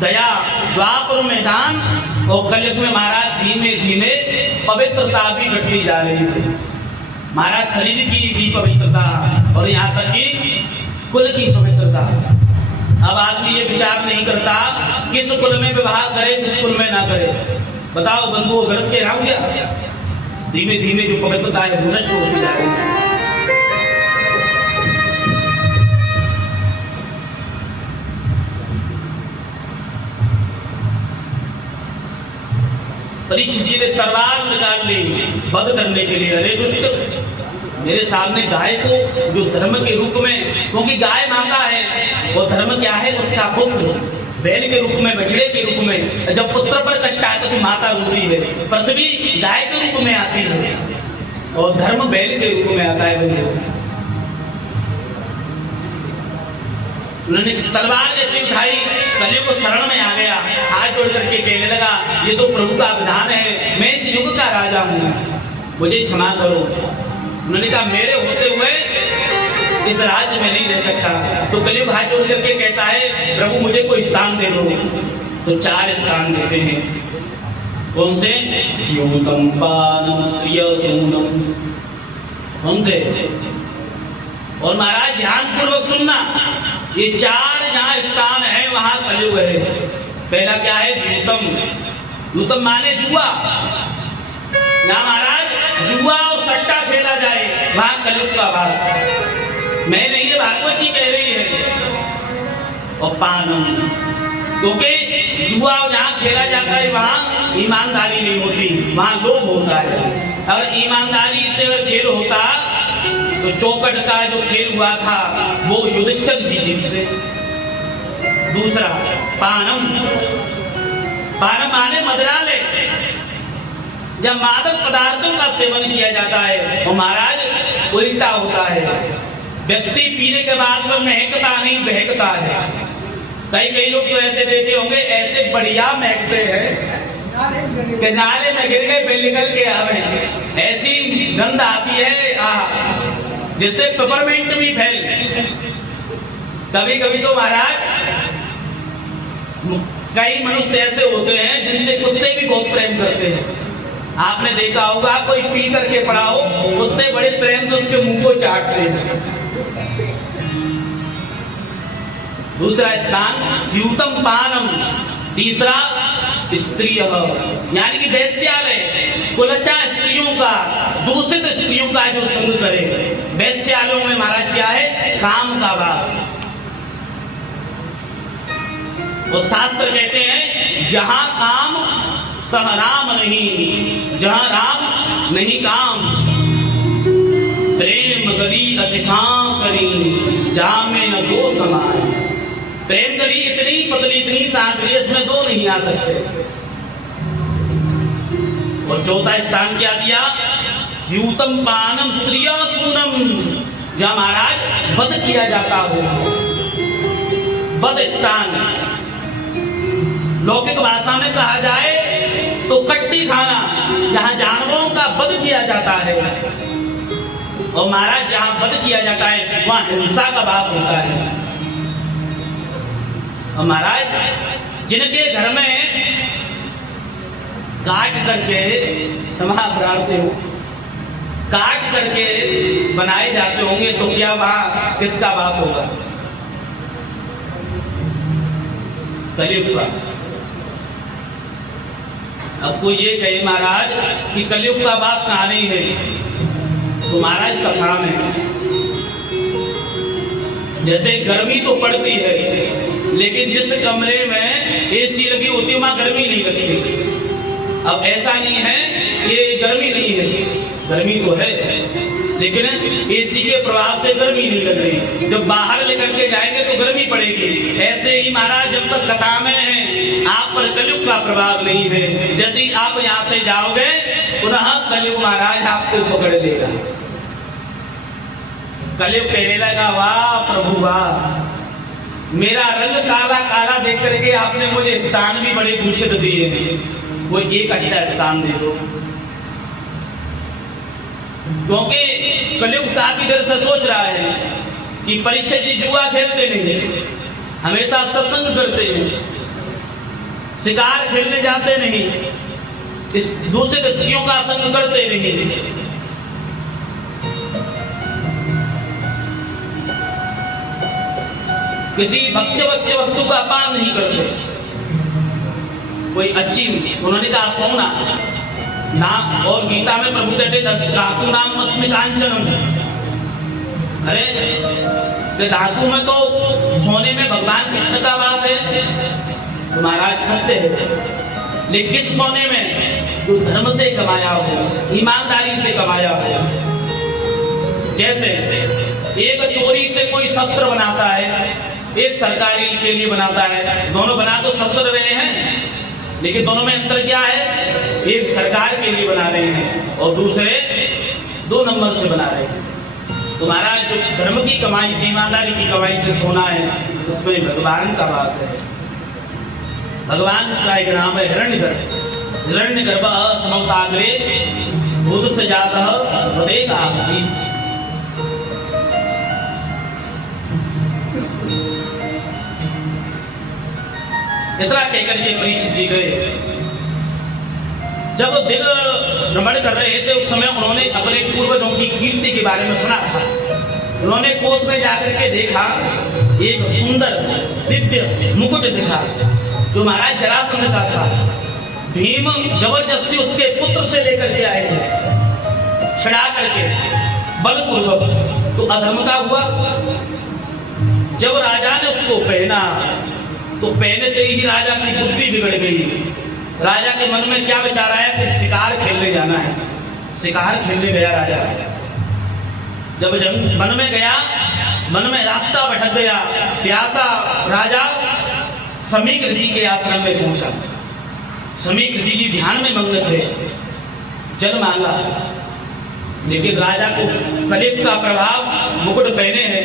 दया, द्वापर में दान, और कलयुग में महाराज धीमे धीमे पवित्रता भी घटती जा रही है। महाराज शरीर की भी पवित्रता और यहाँ तक कि कुल की पवित्रता। अब आदमी ये विचार नहीं करता किस कुल में विवाह करे, किस कुल में ना करे। बताओ बंधुओं, गलत कह रहा हूं क्या? धीमे धीमे जो पवित्रता है वो नष्ट होती जा रही है। परीक्षित जी ने तलवार निकाल ली वध करने के लिए। अरे दुष्ट, मेरे सामने गाय को जो धर्म के रूप में, क्योंकि गाय माता है और धर्म क्या है? उसका पुत्र। बैल के रूप में, बछड़े के रूप में। जब पुत्र पर कष्ट आता तो माता रोती है। पृथ्वी गाय के रूप में आती है और धर्म बैल के रूप में आता है। उन्होंने तलवार जैसी उठाई, कलयुग को शरण में आ गया, हाथ जोड़ करके कहने लगा, ये तो प्रभु का विधान है, मैं इस युग का राजा हूँ, मुझे क्षमा करो। उन्होंने कहा मेरे होते हुए इस राज्य में नहीं रह सकता। तो कलयुग हाथ जोड़ करके कहता है, प्रभु मुझे कोई स्थान दे दो। तो 4 स्थान देते हैं। कौन से? द्यूतम पानम स्त्रियसूनम। कौन से? और महाराज ध्यान पूर्वक सुनना, ये 4 जहाँ स्थान है वहां कलयुग है। पहला क्या है? द्यूतम। द्यूतम माने जुआ। यहाँ महाराज जुआ और सट्टा खेला जाए, वहां कलयुग का वास। मैं नहीं, ये भागवत जी कह रही है। और पानम, क्योंकि जुआ जहाँ खेला जाता है वहां ईमानदारी नहीं होती, वहां लोभ होता है। और ईमानदारी से अगर खेल होता तो चौकट का जो खेल हुआ था वो युधिष्ठिर जी जीतते। दूसरा पानम। पानम माने मदिरालय, जब मादक पदार्थों का सेवन किया जाता है। और महाराज उल्टा होता है, व्यक्ति पीने के बाद में महकता नहीं, बहकता है। कई लोग तो ऐसे देखे होंगे, ऐसे बढ़िया महकते हैं कि नाले में गिर गए फिर निकल के आवे, ऐसी गंध आती है जिससे पेपरमेंट भी फैल। कभी कभी तो महाराज कई मनुष्य ऐसे होते हैं जिनसे कुत्ते भी बहुत प्रेम करते हैं। आपने देखा होगा, कोई पी करके पड़ा हो, कुत्ते बड़े प्रेम से उसके मुंह को चाटते हैं। दूसरा स्थान द्यूतम पानम। तीसरा स्त्रिय, यानी कि वैश्यालय, कुलचा स्त्रियों का, दूषित स्त्रियों का जो संग करे। वैश्यालयों में महाराज क्या है? काम का वास। और शास्त्र कहते हैं, जहां काम तह राम नहीं, जहां राम नहीं काम। प्रेम गली अतिशां करी, जामे न दो समाए। प्रेम गली इतनी पतली, इतनी सांकड़ी, इसमें 2 नहीं आ सकते। और चौथा स्थान क्या दिया? द्यूतम पानम स्त्रियसूनम, जहां महाराज वध किया जाता हो। वध स्थान, लौकिक भाषा में कहा जाए तो कट्टी खाना, जहां जानवरों का वध किया जाता है। और महाराज जहां वध किया जाता है वहां हिंसा का वास होता है। और महाराज जिनके घर में काट करके, क्षमा प्रार्थी हो, काट करके बनाए जाते होंगे, तो क्या वहां किसका वास होगा? कलयुग का। अब कोई ये कहे महाराज कि कलयुग का वास कहाँ नहीं है, तो महाराज कथा में जैसे गर्मी तो पड़ती है, लेकिन जिस कमरे में एसी लगी होती है वहां गर्मी नहीं लगती। अब ऐसा नहीं है कि गर्मी नहीं है, गर्मी तो है, लेकिन एसी के प्रभाव से गर्मी नहीं लग रही। जब बाहर लेकर के जाएंगे तो गर्मी पड़ेगी। ऐसे ही महाराज जब तक कथा में है, आप पर कलयुग का प्रभाव नहीं है। जैसे ही आप यहाँ से जाओगे, पुनः कलयुग महाराज आपको पकड़ लेगा। कलयुग कहने लगा, वाह प्रभु वाह, मेरा रंग काला काला देख करके आपने मुझे स्थान भी बड़े दूषित दिए हैं, वो एक अच्छा स्थान दे दो। क्योंकि कलयुग काफी देर से सोच रहा है कि परीक्षित जी जुआ खेलते नहीं, हमेशा सत्संग करते हैं, शिकार खेलने जाते नहीं, इस दूसरे स्त्रियों का संग करते नहीं, किसी भक्ष्य वस्तु का अपान नहीं करते, कोई अच्छी, उन्होंने कहा सोना नाम, और गीता में प्रभु कहते धातु नाम अस्मि कांचनम, अरे धातु में तो सोने में भगवान कृष्ण का वास है, तो महाराज सत्य है, लेकिन किस सोने में? जो धर्म से कमाया हो, ईमानदारी से कमाया हो। जैसे एक चोरी से कोई शस्त्र बनाता है, एक सरकारी के लिए बनाता है, दोनों बना तो शस्त्र रहे हैं, लेकिन दोनों में अंतर क्या है? एक सरकार के लिए बना रहे हैं और दूसरे 2 नंबर से बना रहे हैं। तो महाराज जो धर्म की कमाई से, ईमानदारी की कमाई से सोना है, उसमें भगवान का वास है। भगवान का एक नाम है हिरण्यगर्भ। हिरण्यगर्भ समताग्रे भूत से जाता हृदय का आश्री। इतना कहकर के परीक्षित जी गए। जब दिन भ्रमण कर रहे थे उस समय उन्होंने अपने पूर्वजों की कीर्ति के बारे में सुना था। उन्होंने कोष में जाकर के देखा, एक सुंदर दिव्य मुकुट दिखा जो महाराज जरासंध का था। भीम जबरदस्ती उसके पुत्र से लेकर के आए थे, छड़ा करके बलपूर्वक, तो अधर्म का हुआ। जब राजा ने उसको पहना तो पहनते ही राजा की बुद्धि बिगड़ गई। राजा के मन में क्या विचार आया कि शिकार खेलने जाना है। शिकार खेलने गया राजा। जब वन में गया, मन में रास्ता भटक गया, प्यासा राजा समीक ऋषि के आश्रम में पहुंचा। समीक ऋषि जी ध्यान में मग्न थे, जल मांगा, लेकिन राजा को कलिप का प्रभाव, मुकुट पहने हैं,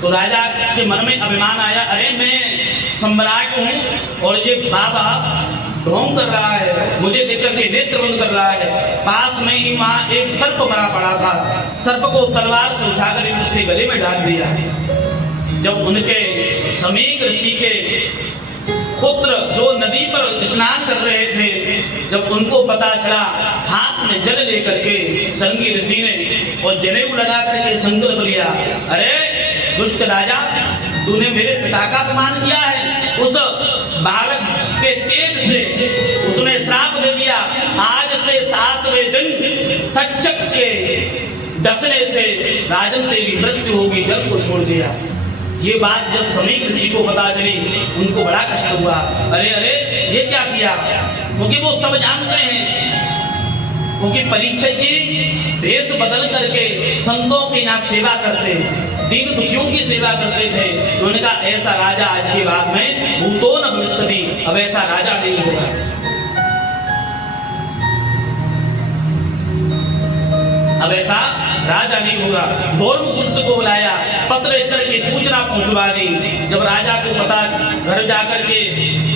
तो राजा के मन में अभिमान आया, अरे मैं सम्राट हूँ और ये बाबा ढोंग कर रहा है, मुझे देखकर के नेत्र बंद कर रहा है। पास में ही वहाँ एक सर्प मरा पड़ा था, सर्प को तलवार से उठाकर उसके गले में डाल दिया। जब उनके समीक ऋषि के पुत्र जो नदी पर स्नान कर रहे थे, जब उनको पता चला, हाथ में जल लेकर के संगी ऋषि ने और जनेऊ लगा करके संकल्प लिया, अरे दुष्ट राजा, तूने मेरे पिता का अपमान किया है। उस बालक के तेज से उसने श्राप दे दिया, आज से 7वें दिन तक्षक के डसने से राजन तेरी मृत्यु होगी, जल को छोड़ दिया। ये बात जब समीक ऋषि को पता चली, उनको बड़ा कष्ट हुआ, अरे अरे ये क्या किया, क्योंकि वो सब जानते हैं, क्योंकि परीक्षित जी भेष बदल करके संतों की यहाँ सेवा करते हैं, दीन दुखियों की सेवा करते थे। उन्होंने कहा ऐसा राजा आज के बाद में भूतो न भविष्यति, अब ऐसा राजा नहीं होगा। अब ऐसा राजा नहीं होगा। गौरमुख शिष्य को बुलाया, पत्र लिखकर के सूचना पहुंचवा दी। जब राजा को पता, घर जाकर के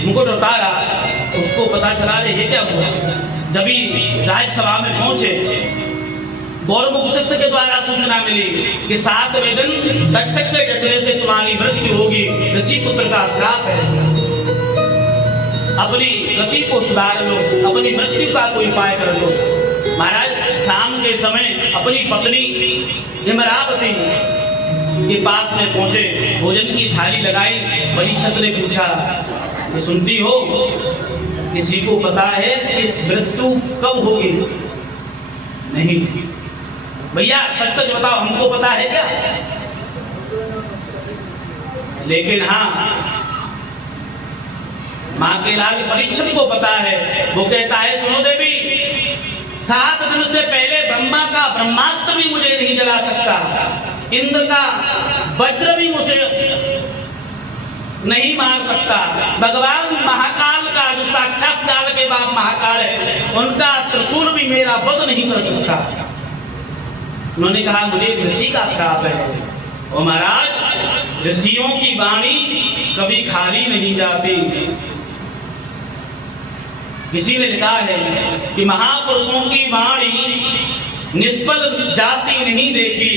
मुकुट उतारा, उसको पता चला ये क्या हुआ। जब राजसभा में पहुंचे, गौरमुख शिष्य के द्वारा सूचना मिली कि 7वें दिन तक्षक के डसने से तुम्हारी मृत्यु होगी, ऋषि पुत्र का श्राप है, अपनी गति को सुधार लो, अपनी मृत्यु का कोई उपाय कर लो। महाराज शाम के समय अपनी पत्नी इमरावती के पास में पहुंचे, भोजन की थाली लगाई। परीक्षित ने पूछा कि सुनती हो, किसी को पता है कि मृत्यु कब होगी? नहीं भैया, सच सच बताओ, हमको पता है क्या? लेकिन हाँ, मां के लाल परीक्षित को पता है। वो कहता है, सुनो देवी, 7 दिन से पहले ब्रह्मा का ब्रह्मास्त्र भी मुझे नहीं जला सकता, इंद्र का वज्र भी मुझे नहीं मार सकता, भगवान महाकाल का जो साक्षात काल के बाद महाकाल है, उनका त्रिशूल भी मेरा वध नहीं कर सकता। उन्होंने कहा मुझे ऋषि का श्राप है। और महाराज, ऋषियों की वाणी कभी खाली नहीं जाती। किसी ने लिखा है कि महापुरुषों की वाणी निष्फल जाती नहीं देखी।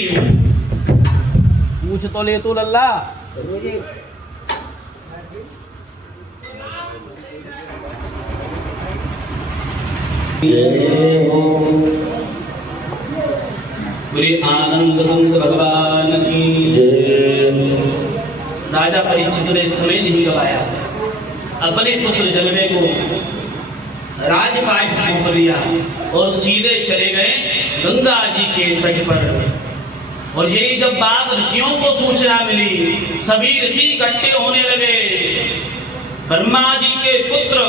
पूछ तो ले तो लल्ला। पूरे आनंद भगवान की राजा परीक्षित ने समय नहीं गवाया, अपने पुत्र जन्मे को राजपाट सौंप लिया और सीधे चले गए गंगा जी के तट पर। और यही जब बात ऋषियों को सूचना मिली, सभी ऋषि इकट्ठे होने लगे। ब्रह्मा जी के पुत्र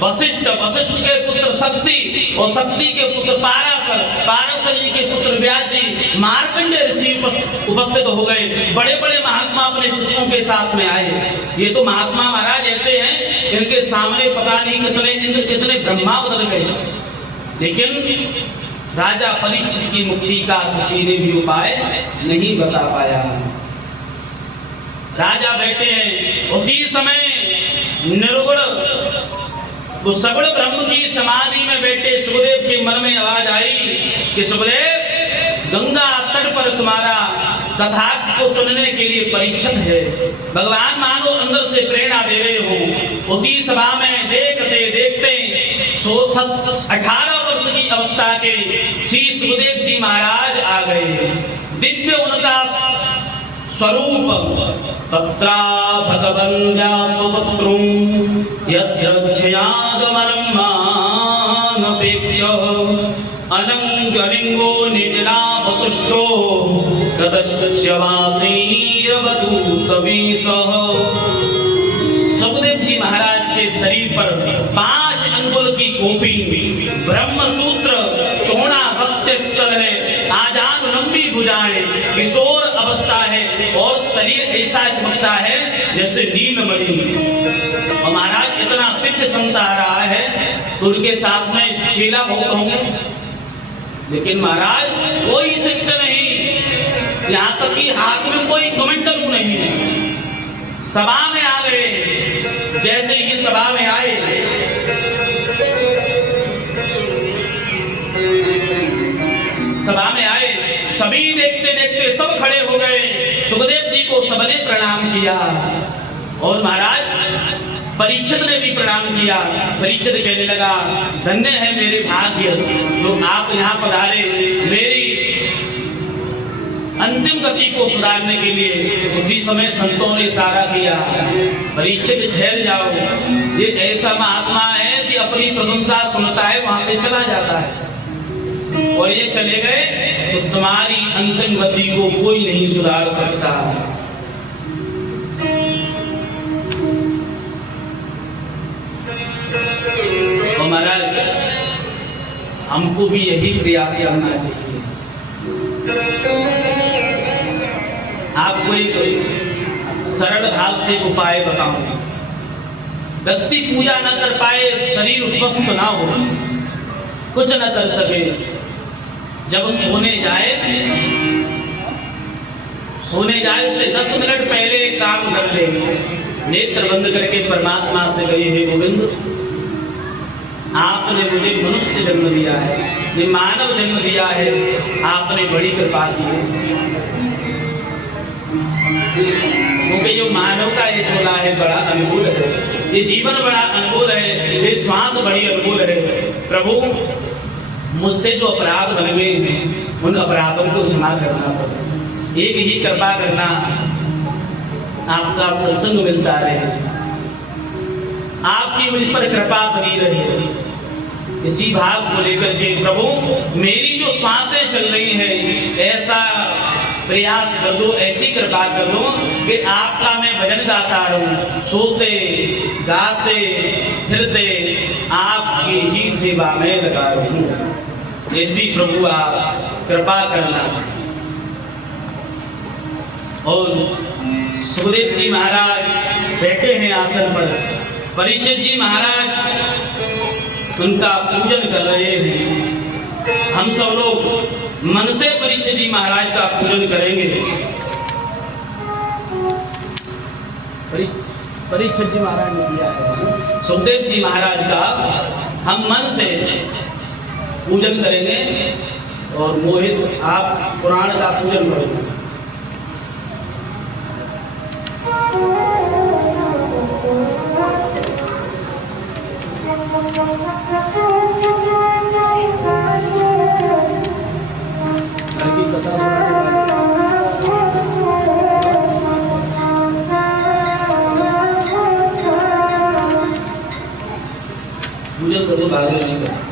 वशिष्ठ, वशिष्ठ के पुत्र शक्ति और शक्ति के पुत्र पाराशर, पाराशर जी के पुत्र व्यास जी, मार्कंडेय ऋषि उपस्थित हो गए। बड़े बड़े महात्मा अपने शिष्यों के साथ में आए। ये तो महात्मा महाराज ऐसे हैं, इनके सामने पता नहीं कितने इंद्र कितने ब्रह्मा बदल गए, लेकिन राजा परीक्षित की मुक्ति का किसी ने भी उपाय नहीं बता पाया। राजा बैठे हैं, उसी समय निर्गुण वो सगुण ब्रह्म की समाधि में बैठे सुखदेव के मन में आवाज आई कि सुखदेव, गंगा तट पर तुम्हारा कथा को सुनने के लिए परीक्षित है। भगवान मानो अंदर से प्रेरणा दे रहे हो। उसी सभा में देखते देखते 18 वर्ष की अवस्था के श्री सुखदेव जी महाराज आ गए। दिव्य उनका स्वरूप तत्रा भगवन् व्यासपुत्रं यद्रक्षयागमनं मानपेक्ष अनंगलिंगो निजलाभतुष्टो गतश्च वातैरवधूतवेशः। सुखदेव जी महाराज के शरीर पर 5 अंगुल की गोपी, ब्रह्मसूत्र, चौड़ा भक्तिस्थल है, आजाद लंबी भुजाएं, किशोर अवस्था है और शरीर ऐसा चमकता है जैसे नीलमणि। और महाराज इतना दिव्य समता आ रहा है तो उनके साथ में शीला बहुत होंगे, लेकिन महाराज कोई शिष्य नहीं, यहाँ तक कि हाथ में कोई कमंडलू नहीं। सभा में आ गए, जैसे ही सभा में आए सभी देखते देखते सब खड़े हो गए। सुखदेव जी को सबने प्रणाम किया और महाराज परीक्षित ने भी प्रणाम किया। परीक्षित कहने लगा, धन्य है मेरे भाग्य जो आप यहाँ पधारे, मेरी अंतिम गति को सुधारने के लिए। उसी समय संतों ने इशारा किया, परीक्षित ठहर जाओ, ये ऐसा महात्मा है कि अपनी प्रशंसा सुनता है वहां से चला जाता है, और ये चले गए तो तुम्हारी अंतिम गति को कोई नहीं सुधार सकता। और महाराज हमको भी यही प्रयास करना चाहिए। आपको एक सरल भाव से उपाय बताऊं। व्यक्ति पूजा न कर पाए, शरीर स्वस्थ ना हो, कुछ न कर सके, जब सोने जाए उससे 10 मिनट पहले काम कर ले, नेत्र बंद करके परमात्मा से कहे, हे गोविंद, आपने मुझे मनुष्य जन्म दिया है, ये मानव जन्म दिया है, आपने बड़ी कृपा की है, क्योंकि जो मानव का ये झोला है बड़ा अनमोल है, ये जीवन बड़ा अनमोल है, ये श्वास बड़ी अनमोल है। प्रभु, मुझसे जो अपराध बन गए हैं उन अपराधों को क्षमा करना पड़े, एक ही कृपा करना, आपका सत्संग मिलता रहे, आपकी मुझ पर कृपा बनी रहे। इसी भाव को लेकर के प्रभु, मेरी जो सांसें चल रही हैं ऐसा प्रयास कर दो, ऐसी कृपा कर दो कि आपका मैं भजन गाता रहूं, सोते गाते फिरते आपकी ही सेवा में लगा रहूं। ऐसी प्रभु आप कृपा करना। और सुखदेव जी महाराज बैठे हैं आसन पर, परीक्षित जी महाराज उनका पूजन कर रहे हैं। हम सब लोग मन से परीक्षित जी महाराज का पूजन करेंगे। परीक्षित जी महाराज ने दिया है, सुखदेव जी महाराज का हम मन से पूजन करेंगे। और मोहित, आप पुराण का पूजन करेंगे। लागे नहीं कर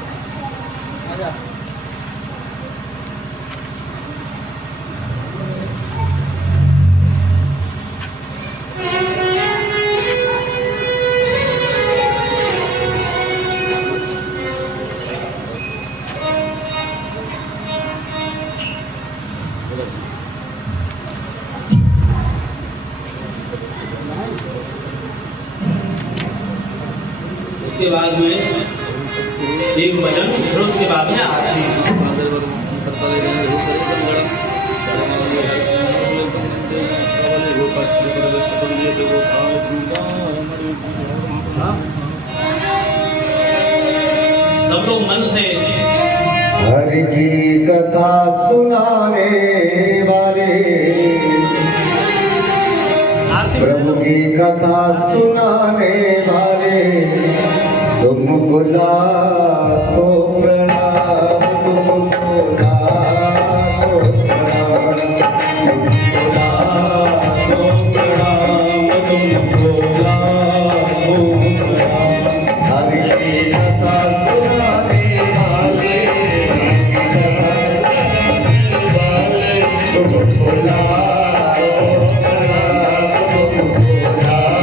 इसके बाद में एक भजन, फिर उसके बाद में आरती। सब लोग मन से हरि की कथा सुनाने वाले, आरती प्रभु की कथा सुनाने वाले, तुमको लाखों प्रणाम, तुमको लाखों प्रणाम, तुमको लाखों प्रणाम, तुमको लाखों प्रणाम। हरि की कथा सुनाने वाले, तुमको लाखों प्रणाम, तुमको लाखों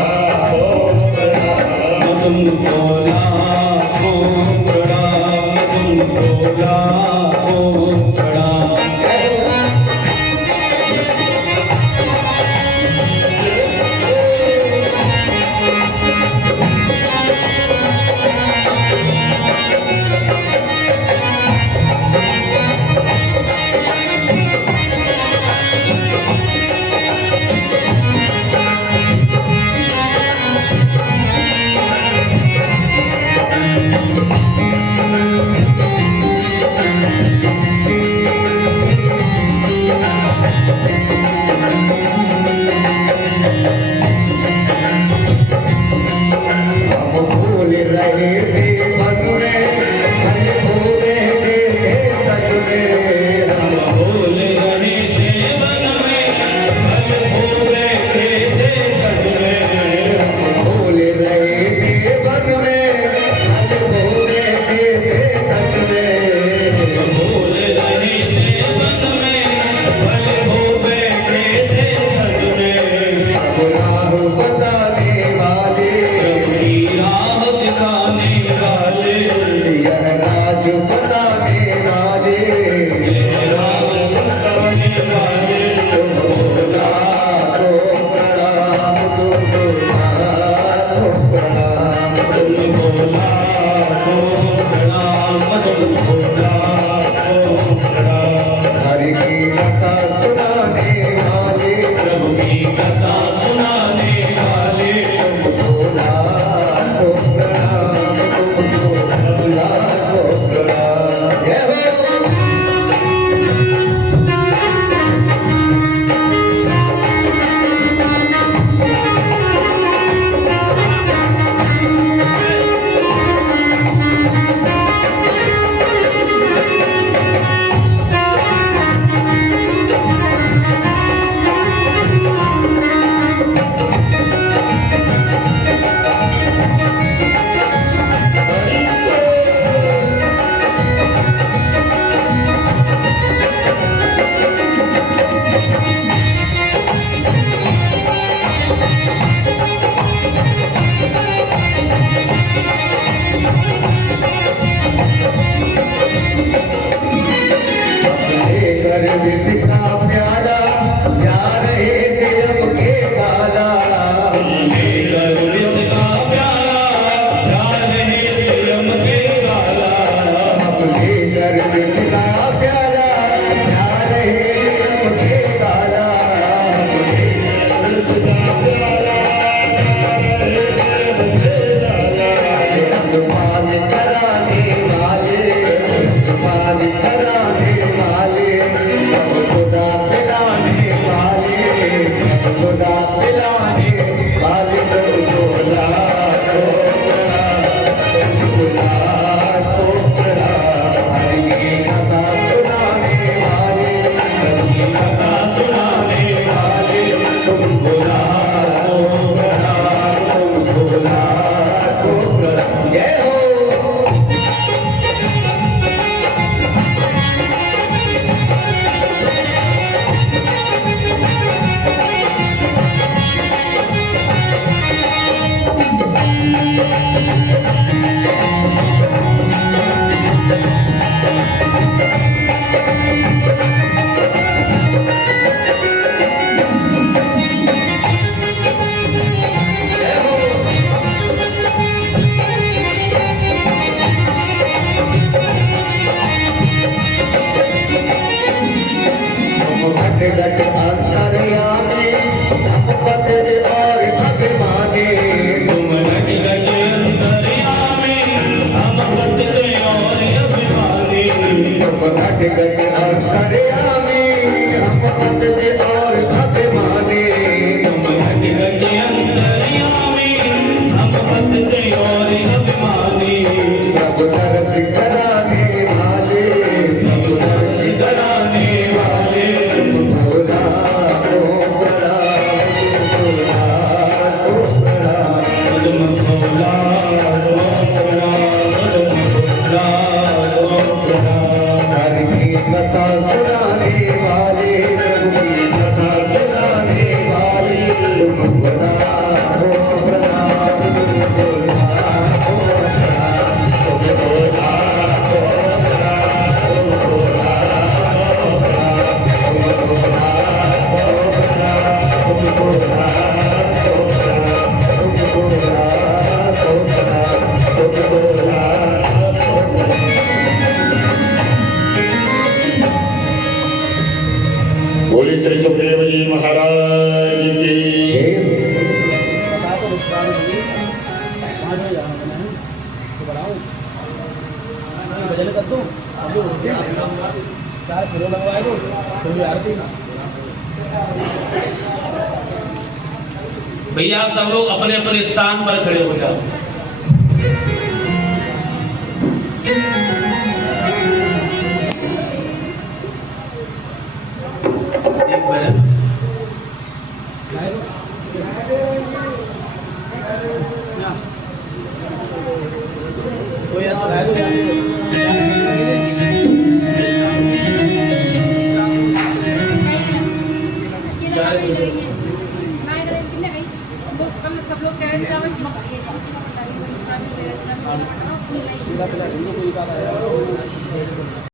प्रणाम, तुमको लाखों प्रणाम, तुमको लाखों प्रणाम। हम भूल रहे थे मन में, हम भूल रहे थे तन में, हम भूल रहे थे मन में, हम भूल रहे थे तन में, हम भूल रहे थे मन में, हम भूल रहे थे तन में, हम भूल रहे थे मन में, हम भूल रहे थे तन में। अब राह बताने वाले, राह दिखाने वाले, यह राज बताने वाले, यह राज बताने वाले, तुमको लाखों प्रणाम, तुमको लाखों प्रणाम, तुमको लाखों प्रणाम, तुमको लाखों प्रणाम। हरि की कथा सुनाने वाले, प्रभु की कथा सुनाने वाले, तुमको लाखों प्रणाम, तुमको लाखों प्रणाम। जय हो। कर दूं अभी हो गया 4 किलो लगवाए दो तो भी आरती ना भैया सब लोग अपने अपने स्थान पर खड़े हो जाओ। एक भजन कोई तो राय दो कल सब लोग कह रहे थे सीधा पिला कोई बात आया